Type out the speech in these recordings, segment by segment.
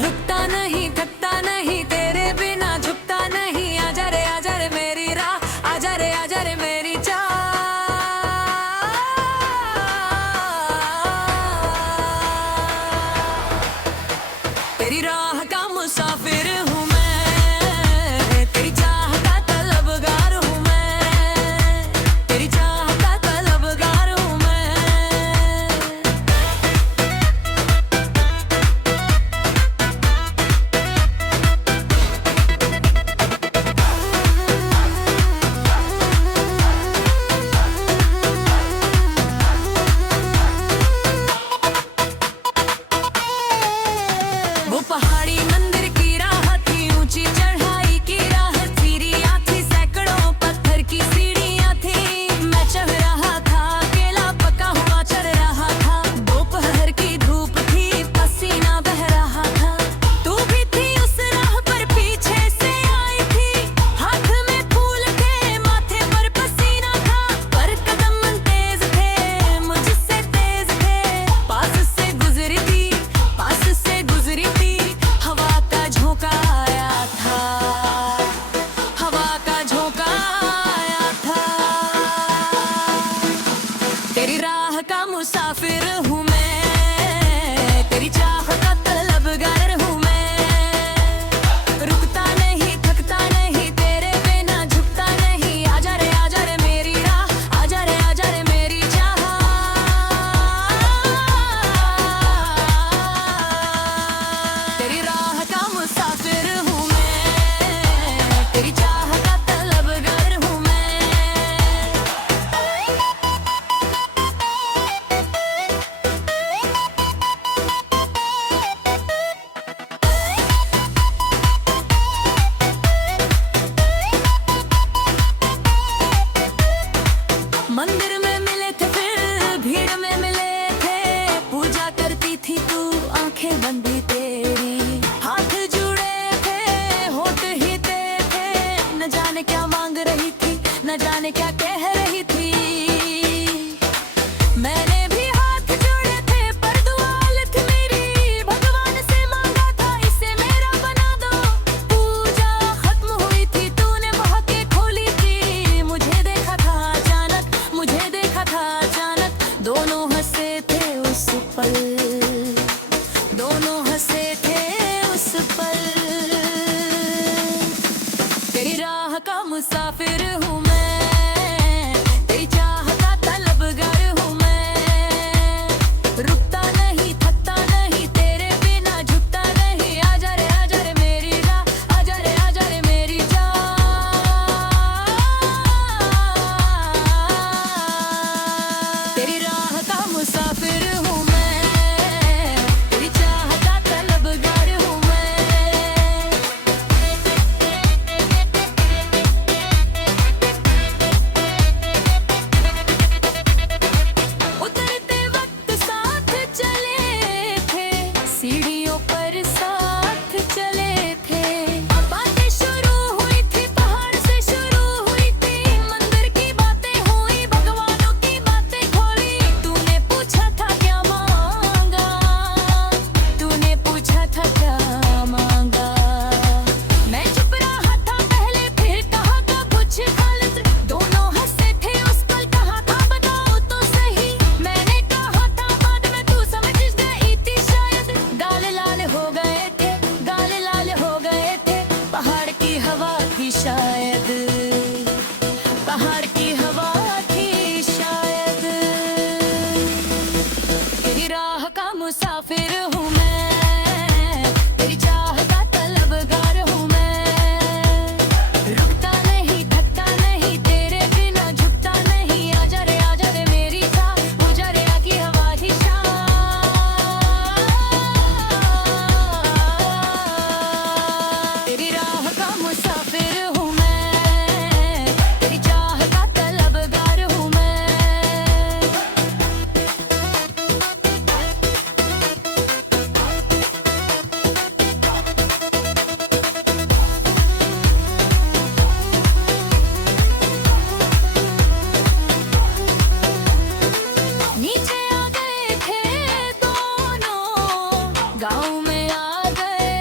रुकता नहीं थकता नहीं तेरे बिना झुकता नहीं आजा रे मेरी राह आजा रे मेरी चाह तेरी राह का मुसाफिर हूँ मैं तेरी चाह का तलबगार हूँ मैं तेरी चाह का तलबगार हूँ मैं वो पहाड़ी मंदिर की राह थी ऊंची चढ़ाई की राह सीढ़ियां थी सैकड़ों पत्थर की सीढ़ियां थी मैं चढ़ रहा था अकेला पका हुआ चढ़ रहा था दोपहर की धूप थी पसीना बह रहा था तू भी थी उस राह पर पीछे से आई थी हाथ में फूल थे माथे पर पसीना था पर कदम तेज थे मुझसे तेज थे पास से गुजरी थी हवा का झोंका आया था हवा का झोंका आया था तेरी राह का मुसाफिर हूँ मैं तेरी चाह का तलबगार हूँ मैं रुकता नहीं थकता नहीं तेरे बिना झुकता नहीं आजा रे मेरी राह आजा रे मेरी चाह तेरी राह का मुसाफिर हूँ मैं तेरी चाह का तलबगार हूँ मैं मंदिर में मिले थे फिर भीड़ में मिले थे पूजा करती थी तू आंखें बंदी तेरी हाथ जुड़े थे होठ हिलते थे न जाने क्या मांग रही थी न जाने क्या कह रही थी मैंने भी हाथ जोड़े थे पर दुआ थी मेरी भगवान से मांगा था इसे मेरा बना दो पूजा खत्म हुई थी तूने बहके खोली थी मुझे देखा था अचानक दोनों हंसे थे उस पल दोनों हंसे थे उस पल तेरी राह का मुसाफिर हूँ मैं तेरी चाह का तलबगार हूँ मैं रुकता नहीं थकता नहीं तेरे बिना झुकता नहीं आजा रे मेरी राह आजा रे मेरी चाह तेरी राह का मुसाफिर हूँ मैं तेरी चाह का तलबगार हूँ मैं उतरते वक्त साथ चले थे सीढ़ियों पर साथ चले थे बातें शुरू हुई थी पहाड़ से शुरू हुई थी मंदिर की बातें हुई भगवानों की बातें खोली तूने पूछा था क्या मांगा तूने पूछा था क्या मांगा मैं चुप रहा था पहले फिर कहा था कुछ गलत दोनों हंसे थे उस पल कहा था बताओ तो सही मैंने कहा था बाद में तू समझ गई थी शायद गाल लाल हो गए थे पहाड़ की हवा थी शायद पहाड़ की हवा थी शायद तेरी राह का मुसाफिर हूँ मैं तेरी चाह का तलबगार हूँ मैं रुकता नहीं थकता नहीं तेरे बिना झुकता नहीं आजा रे मेरी चाह पूजा रे की हवा थी शाह तेरी राह का मुसाफिर हूँ मैं तेरी चाह का तलबगार हूँ मैं नीचे आ गए थे दोनों गाँव में आ गए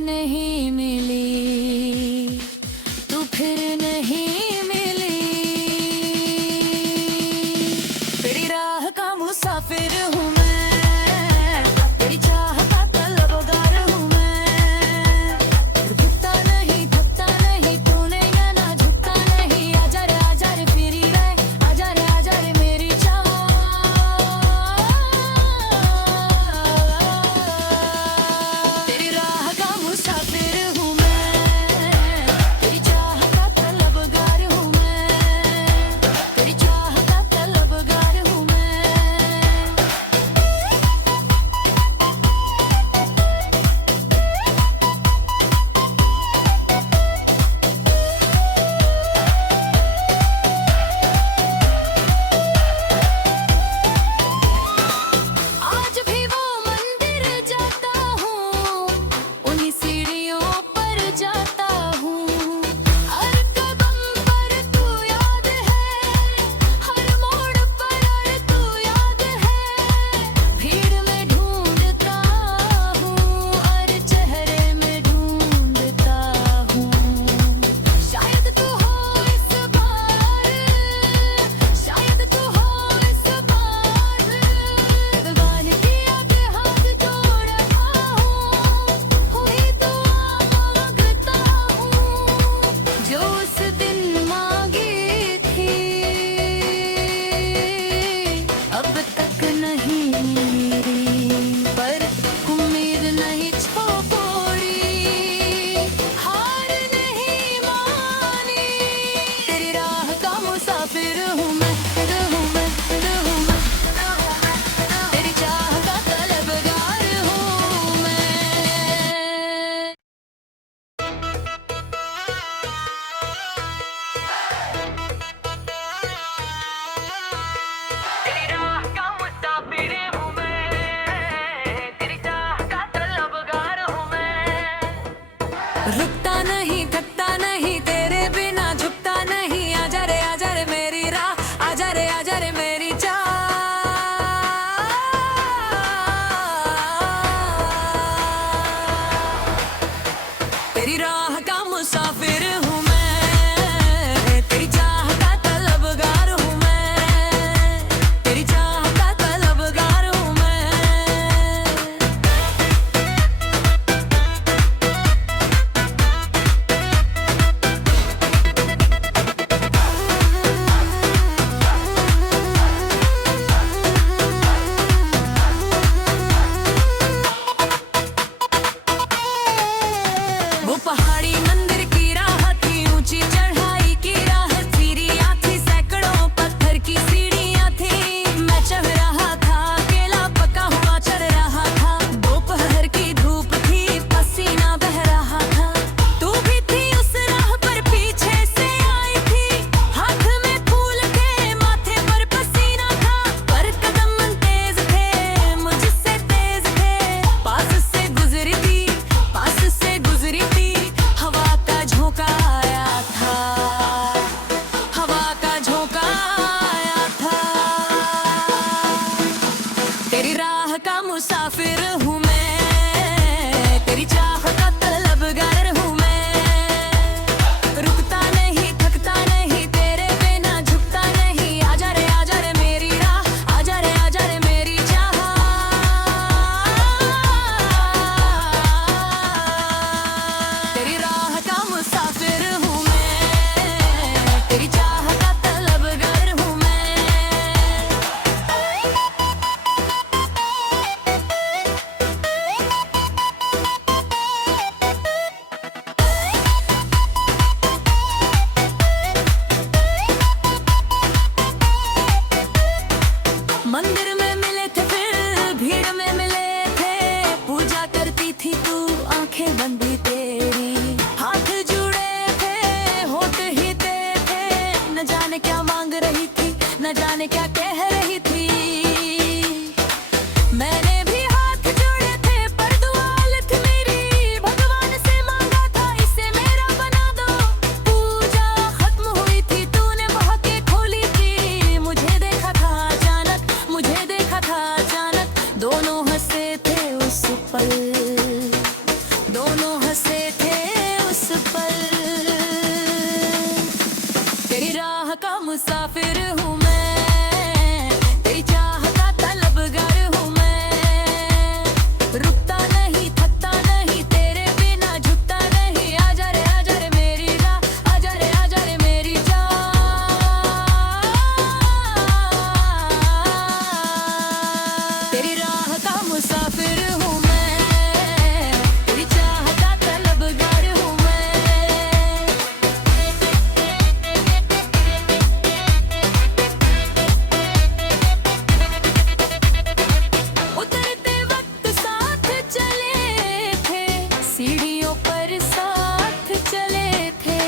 नहीं मिली, तू फिर नहीं मिली। तेरी राह का मुसाफिर हूँ मैं, तेरी चाह का तलबगार हूँ मैं। झुकता नहीं थकता नहीं तूने या ना झुकता नहीं। आजा रे फिरी रे, आजा रे मेरी चाह। तेरी राह का मुसाफिर हूँ मैं, तेरी चाह का तलबगार हूँ मैं। तेरी चाह का तलबगार हूँ मैं। आज भी वो मंदिर जाता हूँ, उन्हीं सीढ़ियों पर जाता हूँ। हर कदम पर तू याद है, हर मोड़ पर तू याद है। भीड़ में ढूंढता हूँ और चेहरे में ढूंढता हूँ। शायद तू हो इस बार, शायद तू हो इस बार। भगवान किया के हाथ जोड़ रहा हूँ, हुई दुआ मांगता हूँ जो उस दिन मांगी थी। अब तक नहीं मिली, पर उम्मीद नहीं छोड़ी, हार नहीं मानी। तेरी राह का मुसाफिर हूँ मैं, हूँ मैं, हूँ मैं। तेरी चाह का तलबगार हूँ मैं। तेरी राह का मुसाफिर हूँ मैं, तेरी चाह का तलबगार हूँ मैं। रुकता नहीं थकता नहीं तेरे बिना झुकता नहीं। आजा रे मेरी राह, आजा रे मेरी चाह। तेरी राह का मुसाफिर हूँ मैं, तेरी चाह का तलबगार हूँ मैं। तेरी चाह का तलबगार हूँ मैं। वो पहाड़ी मंदिर की राह थी, ऊंची चढ़ाई की राह थी। सीढ़ियाँ थी सैकड़ों, पत्थर की सीढ़ियाँ थी। मैं चढ़ रहा था अकेला, पका हुआ चढ़ रहा था। दोपहर की धूप थी, पसीना बह रहा था। तू भी थी उस राह पर, पीछे से आई थी। हाथ में फूल थे, माथे पर पसीना था। पर कदम तेज थे, मुझसे तेज थे। पास से गुजरी थी, पास से गुजरी थी। हवा का झोंका आया था, हवा का झोंका आया था। तेरी राह का मुसाफिर हूँ मैं, तेरी चाह का तलबगार हूँ मैं। रुकता नहीं थकता नहीं तेरे बिना झुकता नहीं। आजा रे मेरी राह, आजा रे मेरी चाह। तेरी राह का मुसाफिर हूँ मैं, तेरी चाह का तलबगार हूँ मैं। मंदिर में मिले थे, फिर भीड़ में मिले थे। पूजा करती थी तू, आंखें बंदी तेरी। हाथ जुड़े थे, होठ हिलते थे। न जाने क्या मांग रही थी, न जाने क्या कह रही थी। मैंने भी हाथ जोड़े थे, पर दुआ थी मेरी। भगवान से मांगा था, इसे मेरा बना दो। पूजा खत्म हुई थी, तूने बहके खोली थी। मुझे देखा था अचानक, मुझे देखा था अचानक। दोनों हंसे थे उस पल, दोनों का मुसाफिर हूँ मैं, तेरी चाह का तलबगार हूँ मैं, रुकता नहीं थकता नहीं तेरे बिना झुकता नहीं, आजा रे मेरी राह, आजा रे मेरी जान, तेरी राह का मुसाफिर हूँ मैं, तेरी चाह का तलबगार हूँ मैं। उतरते वक्त साथ चले थे, सीढ़ियों पर साथ चले थे,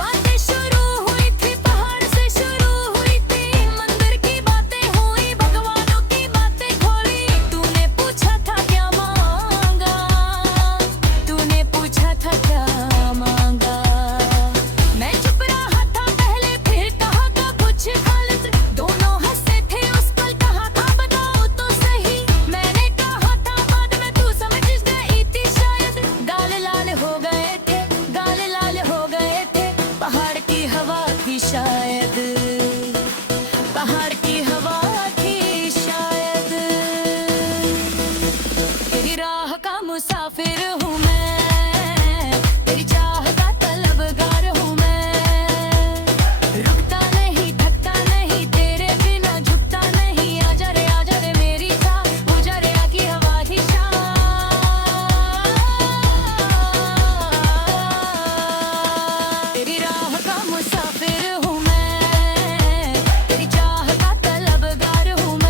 बातें शुरू हुई थी पहाड़ से शुरू हुई थी, मंदिर की बातें हुई भगवानों की बातें खोली, तूने पूछा था क्या मांगा, तूने पूछा था क्या मांगा, मैं चुप रहा था पहले फिर कहा का कुछ खालिद, दोनों हंसे थे उस पल कहा था बताओ तो सही, मैंने कहा था बाद में तू समझ गई थी शायद, गाल लाल हो गए थे, गाल लाल हो गए थे, पहाड़ की हवा थी शायद, पहाड़ की हवा थी शायद, तेरी राह का मुसाफिर हूँ मैं, तेरी चाह का तलबगार हूँ मैं, रुकता नहीं थकता नहीं तेरे बिना झुकता नहीं, आजा रे मेरी चाह, उजा रे की हवा थी शान, तेरी राह का मुसाफिर हूँ मैं, तेरी चाह का तलबगार हूँ मैं।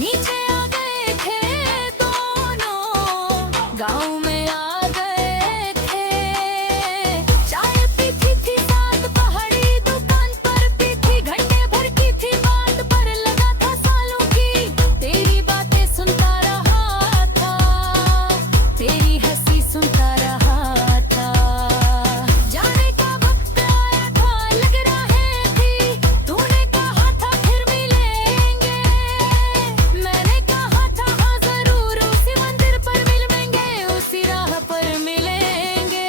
नीचे आ गए थे दोनों, गाँव में आ गए थे, चाय पीती थी साथ पहाड़ी दुकान पर पीती, घंटे भर की थी बात पर लगा था सालों की, तेरी बातें सुनता रहा था, तेरी हंसी सुनता रहा था, जाने का वक्त आया था लग रहे थी, तूने कहा था फिर मिलेंगे, मैंने कहा था हाँ जरूर उसी मंदिर पर मिलेंगे, उसी राह पर मिलेंगे,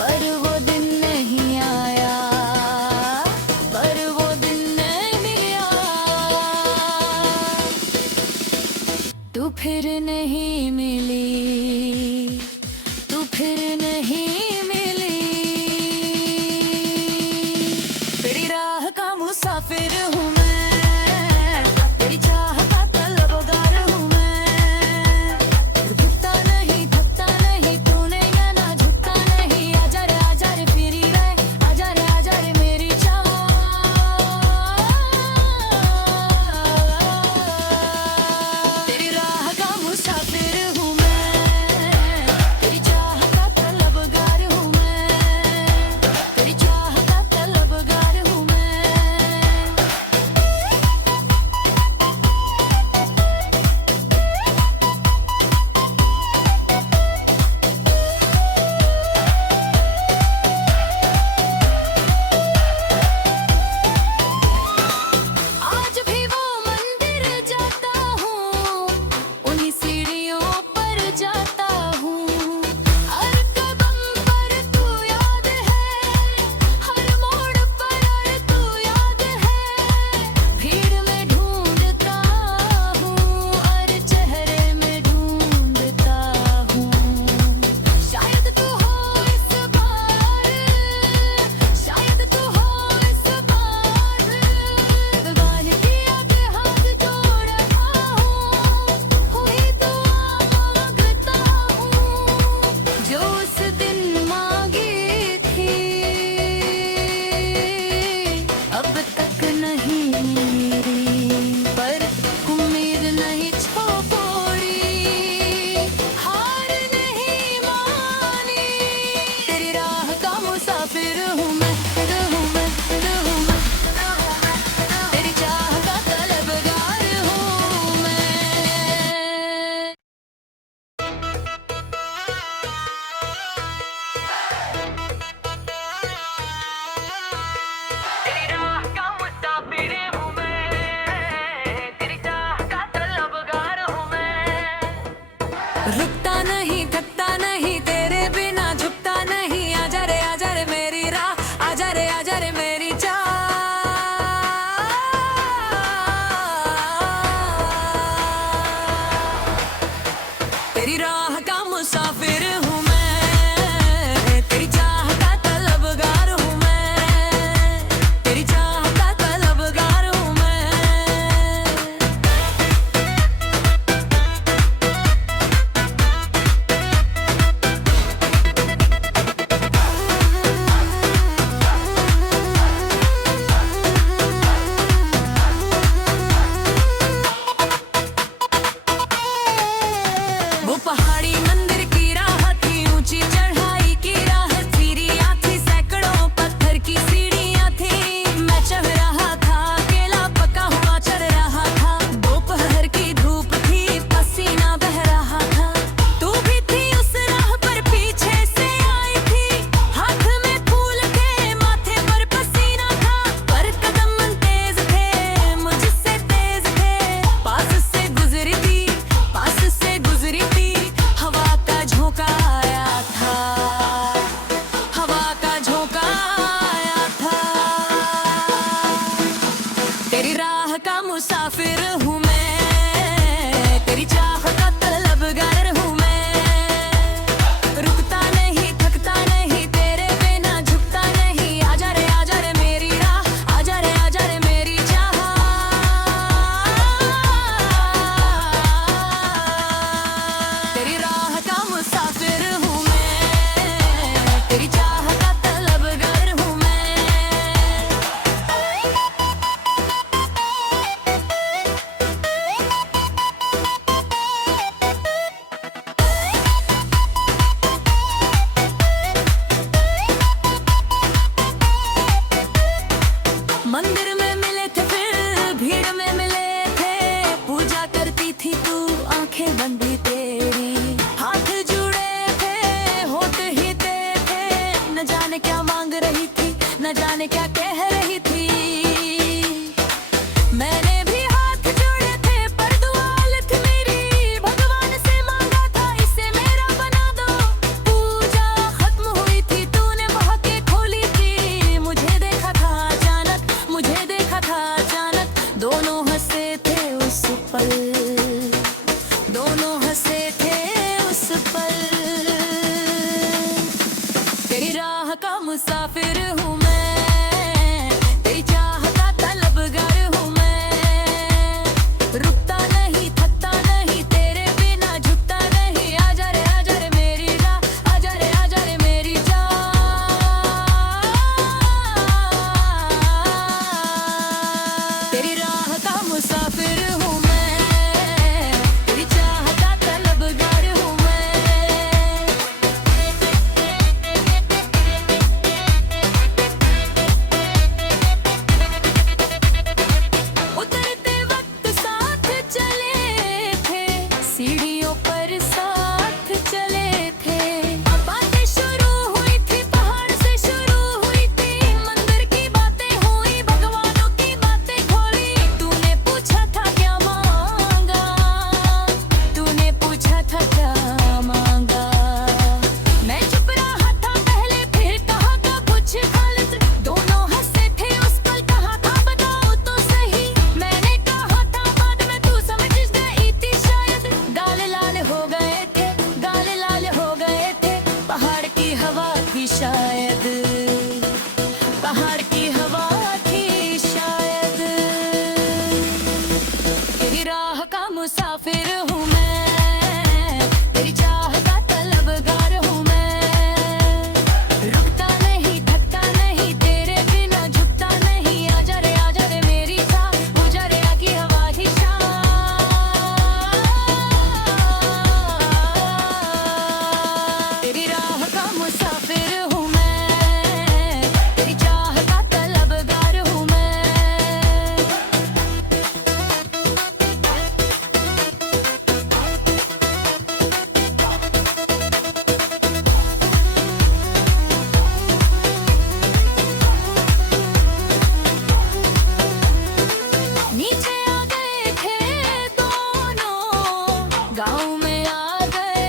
पर वो दिन नहीं आया, पर वो दिन नहीं आया, तू फिर नहीं मिली, तू फिर नहीं मिली, तेरी राह का मुसाफिर हूँ मैं, तेरी चाह का तलबगार हूँ मैं, रुकता नहीं थकता नहीं तूने या ना झुकता नहीं, आजा रे फिरी रे, आजा रे मेरी चाह, तेरी राह का मुसाफिर हूँ मैं, तेरी चाह का तलबगार रुकता नहीं थकता नहीं तेरे बिना झुकता नहीं आजा रे मेरी राह आजा रे मेरी चाह तेरी राह का मुसाफिर हूँ मैं तेरी चाह का तलबगार हूँ मैं तेरी चाह का तलबगार हूँ मैं वो पहाड़ी मंदिर की राह थी ऊंची चढ़ाई की राह थी रिया थी सैकड़ों पत्थर की सीढ़ियां थी मैं चढ़ रहा था अकेला पका हुआ चढ़ रहा था दोपहर की धूप थी पसीना बह रहा था तू भी थी उस राह पर पीछे से आई थी हाथ में फूल थे माथे पर पसीना था पर कदम तेज थे मुझसे तेज थे पास से गुजरी थी हवा का झोंका आया था हवा का झोंका आया था तेरी राह का मुसाफिर हूँ मैं तेरी चाह का तलबगार हूँ मैं रुकता नहीं थकता नहीं तेरे बिना झुकता नहीं आजा रे मेरी राह आजा रे मेरी चाह तेरी राह का मुसाफिर हूँ मैं तेरी चाह का तलबगार हूँ मैं मंदिर में मिले थे फिर भीड़ में मिले थे पूजा करती थी तू आंखें बंदी तेरी हाथ जुड़े थे होठ हिलते थे न जाने क्या मांग रही थी न जाने क्या कह रही थी मैंने भी हाथ जोड़े थे पर दुआ थी मेरी भगवान से मांगा था इसे मेरा बना दो पूजा खत्म हुई थी तूने बहके खोली थी मुझे देखा था अचानक दोनों हंसे थे उस पल दोनों हंसे थे उस पल तेरी राह का मुसाफिर हूँ मैं तेरी चाह का तलबगार हूँ मैं रुकता नहीं थकता नहीं तेरे बिना झुकता नहीं आजा रे मेरी राह आजा रे मेरी चाह तेरी राह का मुसाफिर हूँ मैं तेरी चाह का तलबगार हूँ मैं उतरते वक्त साथ चले थे सीढ़ियों पर साथ चले थे बातें शुरू हुई थी पहाड़ से शुरू हुई थी मंदिर की बातें हुई भगवानों की बातें खोली तूने पूछा था क्या मांगा तूने पूछा था क्या मांगा मैं चुप रहा था पहले फिर कहा था कुछ खालिद दोनों हंसे थे उस पल कहा था बताओ तो सही मैंने कहा था बाद में तू समझ गई थी शायद गाल लाल हो गए थे पहाड़ की हवा थी शायद पहाड़ की हवा थी शायद तेरी राह का मुसाफिर हूँ मैं तेरी चाह का तलबगार हूँ मैं रुकता नहीं थकता नहीं तेरे बिना झुकता नहीं आजा रे मेरी चाह पूजा रे की हवा थी शाह तेरी राह का मुसाफिर हूँ मैं तेरी चाह का तलबगार हूँ मैं नीचे आ गए थे दोनों गाँव में आ गए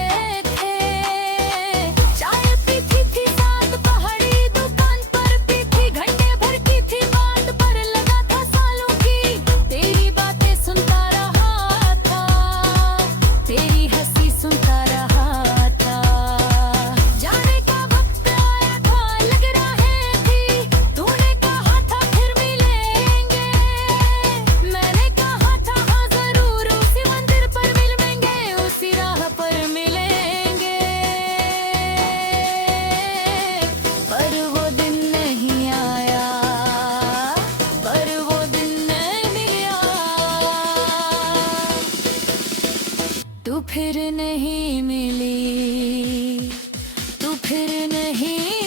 नहीं मिली, तू फिर नहीं